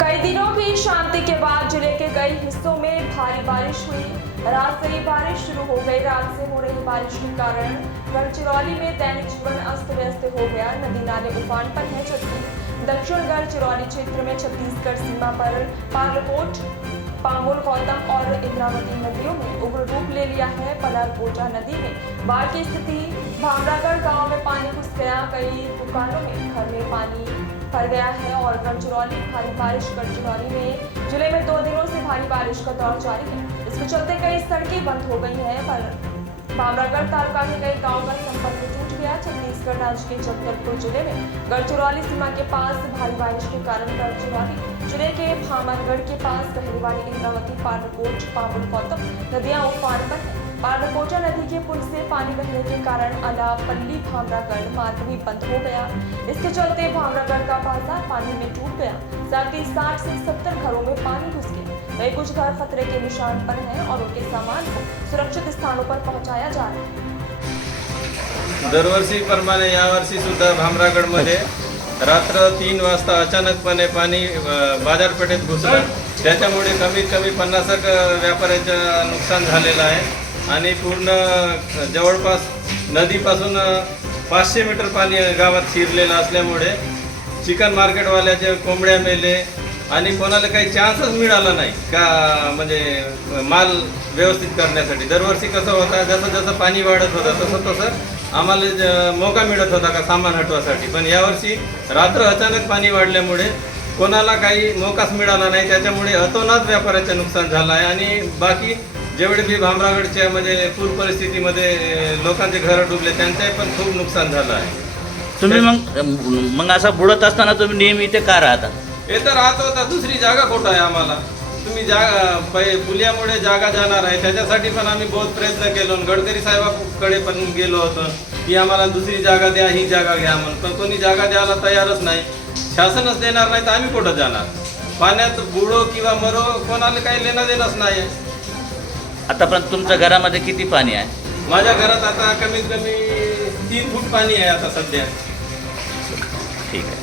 कई दिनों की शांति के बाद जिले के कई हिस्सों में भारी बारिश हुई। रात से ही बारिश शुरू हो गई। रात से हो रही बारिश के कारण गढ़चिरौली में दैनिक जीवन अस्त व्यस्त हो गया। नदी नाले उफान पर है, जबकि दक्षिण गढ़चिरौली क्षेत्र में छत्तीसगढ़ सीमा पर पालकोट, पामुल, गौतम और इंद्रावती नदियों में उग्र रूप ले लिया है। पलारकोटा नदी में बाढ़ की स्थिति। भामरागढ़ गांव में पानी घुस गया। कई दुकानों में घर में पानी भर गया है। और गढ़चिरौली भारी बारिश। गढ़चिरौली में जिले में 2 दिनों से भारी बारिश का दौर जारी है। इसके चलते कई सड़कें बंद हो गई हैं। पर भामरागढ़ तालुका के कई गाँव का संपर्क टूट गया। छत्तीसगढ़ राज्य के जगदलपुर जिले में गढ़चिरौली सीमा के पास भारी बारिश के कारण गढ़चिरौली जिले के भामरागढ़ के पास बहने वाली इंद्रावती, पालकोट, पामुल, गौतम नदियां उफान पर हैं। पालकोटा नदी के पुल से पानी बहने के कारण अलापल्ली भामरागढ़ मार्ग भी बंद हो गया। इसके चलते भामरागढ़ का बाजार पानी में डूब गया। साथ ही 60 से 70 घरों में पानी घुस गया। वही कुछ घर खतरे के निशान पर हैं और उनके सामान को सुरक्षित स्थानों पर पहुंचाया जा रहा है। दरवर्षीप्रमाणे यावर्षी सुद्धा भामरागडमध्ये रात्र 3 वाजता अचानकपणे पाणी बाजारपेठेत घुसलं। त्याच्यामुळे कमीत कमी 50 व्यापाऱ्यांचं नुकसान झालेलं आहे आणि पूर्ण जवळपास नदीपासून 500 मीटर पाणी गावात शिरलेलं असल्यामुळे चिकन मार्केटवाल्याचे कोंबड्या मेले आणि कोणाला काही चान्सच मिळाला नाही का म्हणजे माल व्यवस्थित करण्यासाठी। दरवर्षी कसं होतं, जसं जसं पाणी वाढत होतं तसं तसं आम्हाला मौका मिळत होता का सामान हटवासाठी, पण यावर्षी रात्र अचानक पाणी वाढल्यामुळे कोणाला काही मौकाच मिळाला नाही। त्याच्यामुळे अतोनात व्यापाऱ्याचं नुकसान झालं आहे आणि बाकी जेवढे बी भामरागडच्या म्हणजे पूर परिस्थितीमध्ये लोकांचे घरं डुबले त्यांचंही पण खूप नुकसान झालं आहे। तुम्ही मग असा बुडत असताना तुम्ही नेहमी इथे का राहता? हे तर राहत होता, दुसरी जागा कुठं आहे आम्हाला? तुम्ही पुल्यामुळे जागा जाणार आहे त्याच्यासाठी पण आम्ही बहुत प्रयत्न केलो। गडकरी साहेबाकडे पण गेलो होतो की आम्हाला दुसरी जागा द्या, ही जागा घ्या म्हणून, पण कोणी जागा द्यायला तयारच नाही। शासनच देणार नाही तर आम्ही कुठं जाणार? पाण्यात बुडो किंवा मरो कोणाला काही लेणं देणंच नाही। आतापर्यंत तुमच्या घरामध्ये किती पाणी आहे? माझ्या घरात आता कमीत कमी 3 फूट पाणी आहे आता सध्या। ठीक आहे।